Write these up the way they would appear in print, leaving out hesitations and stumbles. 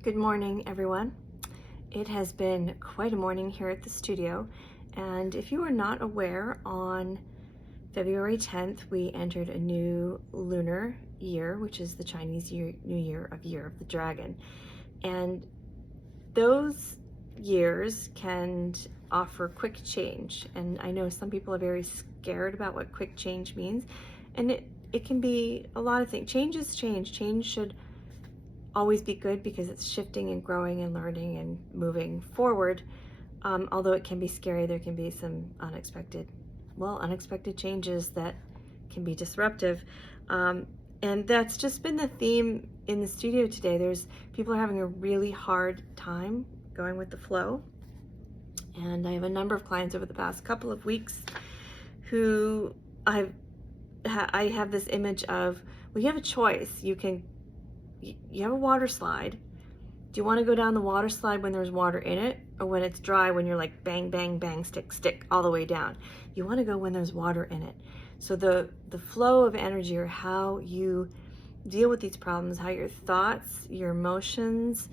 Good morning, everyone. It has been quite a morning here at the studio, and if you are not aware, on February 10th, we entered a new lunar year, which is the Chinese New Year of the Dragon. And those years can offer quick change, and I know some people are very scared about what quick change means, and it can be a lot of things. Change is change. Change should always be good because it's shifting and growing and learning and moving forward. Although it can be scary, there can be some unexpected changes that can be disruptive. And that's just been the theme in the studio today. People are having a really hard time going with the flow. And I have a number of clients over the past couple of weeks who I have this image of, well, you have a choice. You have a water slide. Do you want to go down the water slide when there's water in it, or when it's dry, when you're like bang, bang, bang, stick all the way down? You want to go when there's water in it. So the flow of energy, or how you deal with these problems, how your thoughts, your emotions,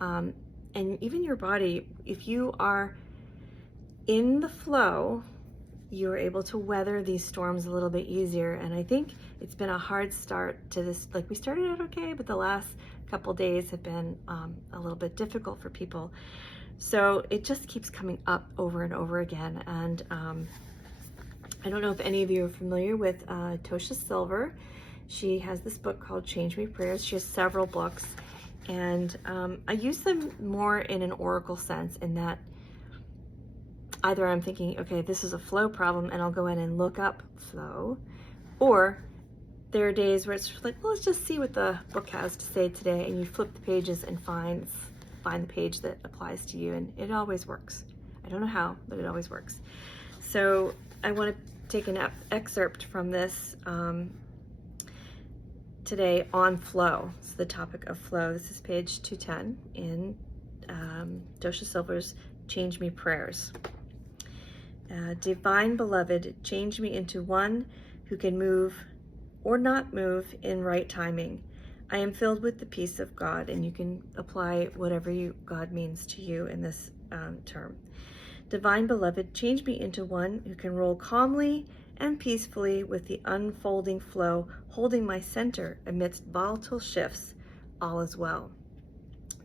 and even your body, if you are in the flow, you're able to weather these storms a little bit easier. And I think it's been a hard start to this. Like, we started out okay, but the last couple days have been a little bit difficult for people. So it just keeps coming up over and over again. And I don't know if any of you are familiar with Tosha Silver. She has this book called Change Me Prayers. She has several books, and I use them more in an oracle sense, in that either I'm thinking, okay, this is a flow problem, and I'll go in and look up flow, or there are days where it's like, well, let's just see what the book has to say today, and you flip the pages and find the page that applies to you, and it always works. I don't know how, but it always works. So I want to take an excerpt from this today on flow. It's the topic of flow. This is page 210 in Tosha Silver's Change Me Prayers. Divine Beloved, change me into one who can move or not move in right timing. I am filled with the peace of God, and you can apply whatever God means to you in this term. Divine Beloved, change me into one who can roll calmly and peacefully with the unfolding flow, holding my center amidst volatile shifts. All is well.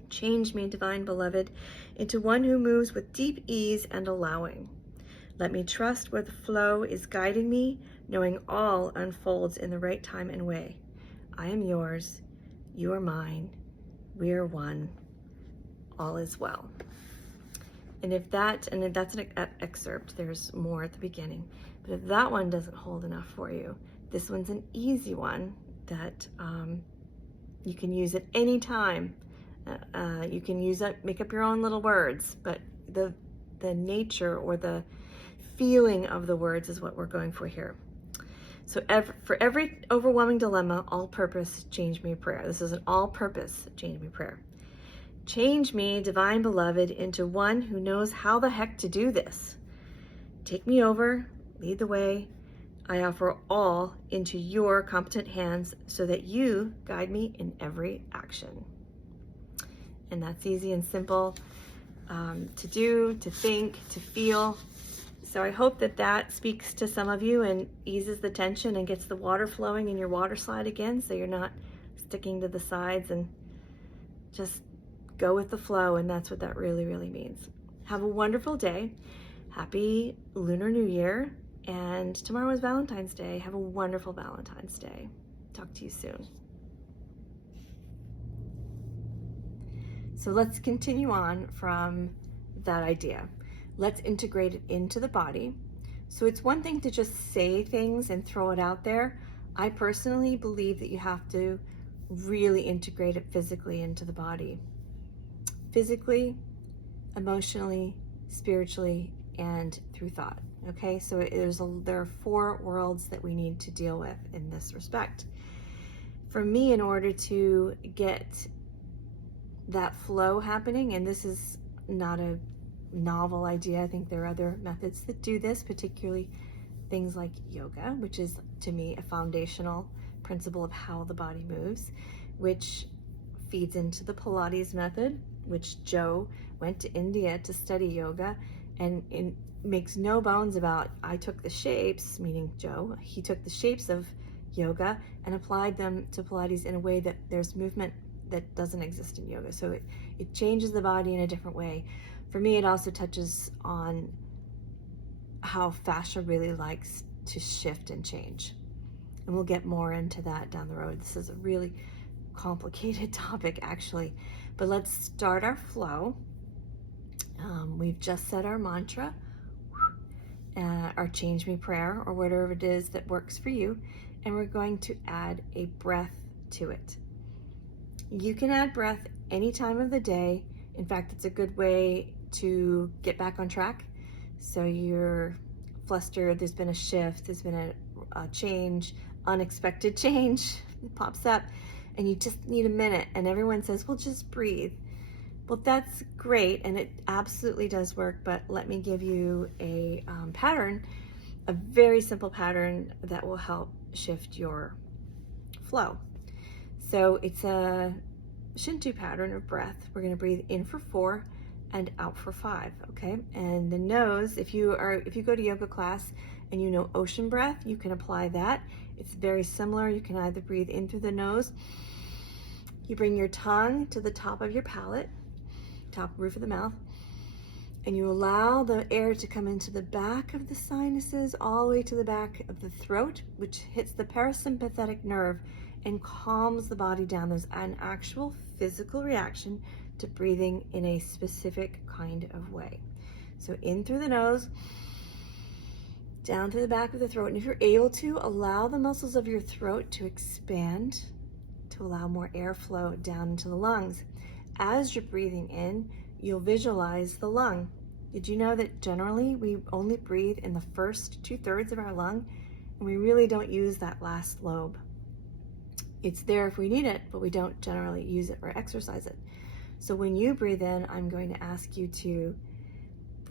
Change me, Divine Beloved, into one who moves with deep ease and allowing. Let me trust where the flow is guiding me, knowing all unfolds in the right time and way. I am yours, you are mine, we are one, all is well. And that's an excerpt, there's more at the beginning. But if that one doesn't hold enough for you, this one's an easy one that you can use at any time. You can make up your own little words, but the nature or the feeling of the words is what we're going for here. So for every overwhelming dilemma, all-purpose change me prayer. This is an all-purpose change me prayer. Change me, Divine Beloved, into one who knows how the heck to do this. Take me over, lead the way. I offer all into your competent hands so that you guide me in every action. And that's easy and simple to do, to think, to feel. So I hope that speaks to some of you and eases the tension and gets the water flowing in your water slide again, so you're not sticking to the sides, and just go with the flow. And that's what that really, really means. Have a wonderful day. Happy Lunar New Year. And tomorrow is Valentine's Day. Have a wonderful Valentine's Day. Talk to you soon. So let's continue on from that idea. Let's integrate it into the body. So it's one thing to just say things and throw it out there. I personally believe that you have to really integrate it physically into the body. Physically, emotionally, spiritually, and through thought. Okay, so there are 4 worlds that we need to deal with in this respect. For me, in order to get that flow happening, and this is not a novel idea, I think there are other methods that do this, particularly things like yoga, which is, to me, a foundational principle of how the body moves, which feeds into the Pilates method, which Joe went to India to study yoga, and it makes no bones about, I took the shapes, meaning Joe, he took the shapes of yoga and applied them to Pilates in a way that there's movement that doesn't exist in yoga. So it changes the body in a different way. For me, it also touches on how fascia really likes to shift and change. And we'll get more into that down the road. This is a really complicated topic, actually. But let's start our flow. We've just said our mantra, our change me prayer, or whatever it is that works for you. And we're going to add a breath to it. You can add breath any time of the day. In fact, it's a good way to get back on track. So you're flustered, there's been a shift, there's been a change, unexpected change pops up, and you just need a minute, and everyone says, well, just breathe. Well, that's great, and it absolutely does work, but let me give you a pattern, a very simple pattern that will help shift your flow. So it's a Shinto pattern of breath. We're going to breathe in for 4 and out for 5, okay? And the nose, if you go to yoga class and you know ocean breath, you can apply that. It's very similar. You can either breathe in through the nose, you bring your tongue to the top of your palate, top roof of the mouth, and you allow the air to come into the back of the sinuses, all the way to the back of the throat, which hits the parasympathetic nerve and calms the body down. There's an actual physical reaction to breathing in a specific kind of way. So in through the nose, down to the back of the throat. And if you're able to, allow the muscles of your throat to expand to allow more airflow down into the lungs. As you're breathing in, you'll visualize the lung. Did you know that generally we only breathe in the first 2/3 of our lung, and we really don't use that last lobe? It's there if we need it, but we don't generally use it or exercise it. So when you breathe in, I'm going to ask you to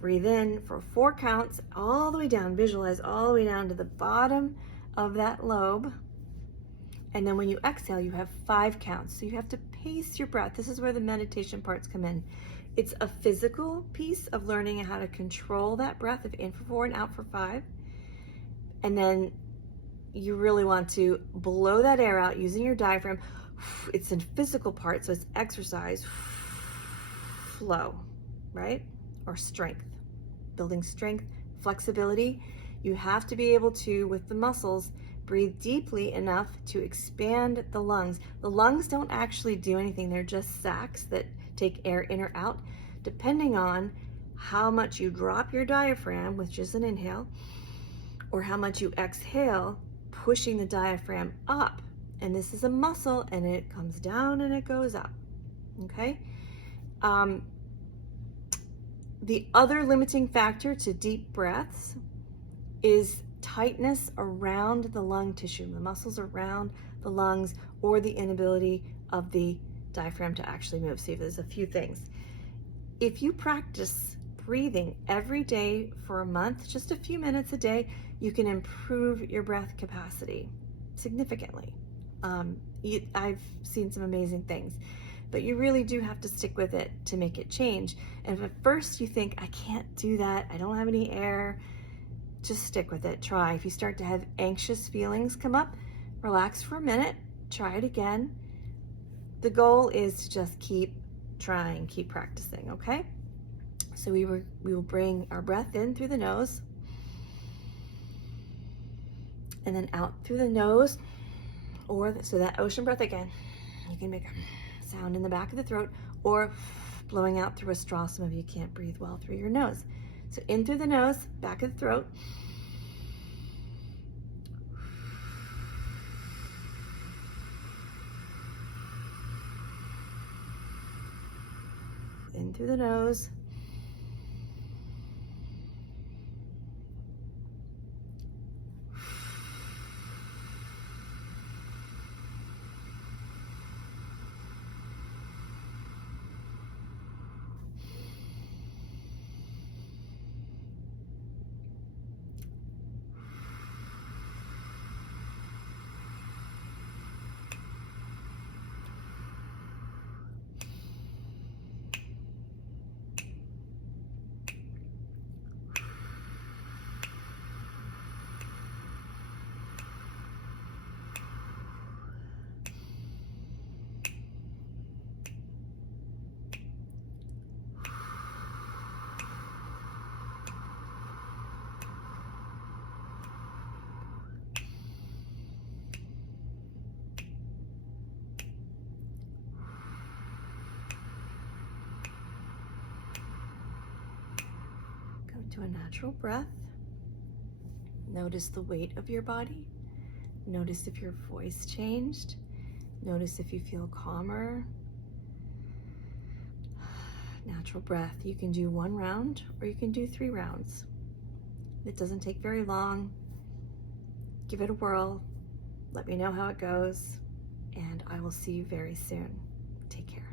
breathe in for 4 counts all the way down. Visualize all the way down to the bottom of that lobe. And then when you exhale, you have 5 counts. So you have to pace your breath. This is where the meditation parts come in. It's a physical piece of learning how to control that breath of in for 4 and out for 5. And then you really want to blow that air out using your diaphragm. It's a physical part, so it's exercise, flow, right? Or strength, building strength, flexibility. You have to be able to, with the muscles, breathe deeply enough to expand the lungs. The lungs don't actually do anything. They're just sacs that take air in or out, depending on how much you drop your diaphragm, which is an inhale, or how much you exhale, pushing the diaphragm up. And this is a muscle, and it comes down and it goes up, okay? The other limiting factor to deep breaths is tightness around the lung tissue, the muscles around the lungs, or the inability of the diaphragm to actually move. See, there's a few things. If you practice breathing every day for a month, just a few minutes a day, you can improve your breath capacity significantly. I've seen some amazing things, but you really do have to stick with it to make it change. And if at first you think, I can't do that, I don't have any air, just stick with it. Try. If you start to have anxious feelings come up, relax for a minute, try it again. The goal is to just keep trying, keep practicing, okay? So we will bring our breath in through the nose, and then out through the nose, so that ocean breath again. You can make a sound in the back of the throat, or blowing out through a straw. Some of you can't breathe well through your nose. So in through the nose, back of the throat. In through the nose. into a natural breath. Notice the weight of your body. Notice if your voice changed. Notice if you feel calmer. Natural breath. You can do 1 round or you can do 3 rounds. It doesn't take very long. Give it a whirl. Let me know how it goes, and I will see you very soon. Take care.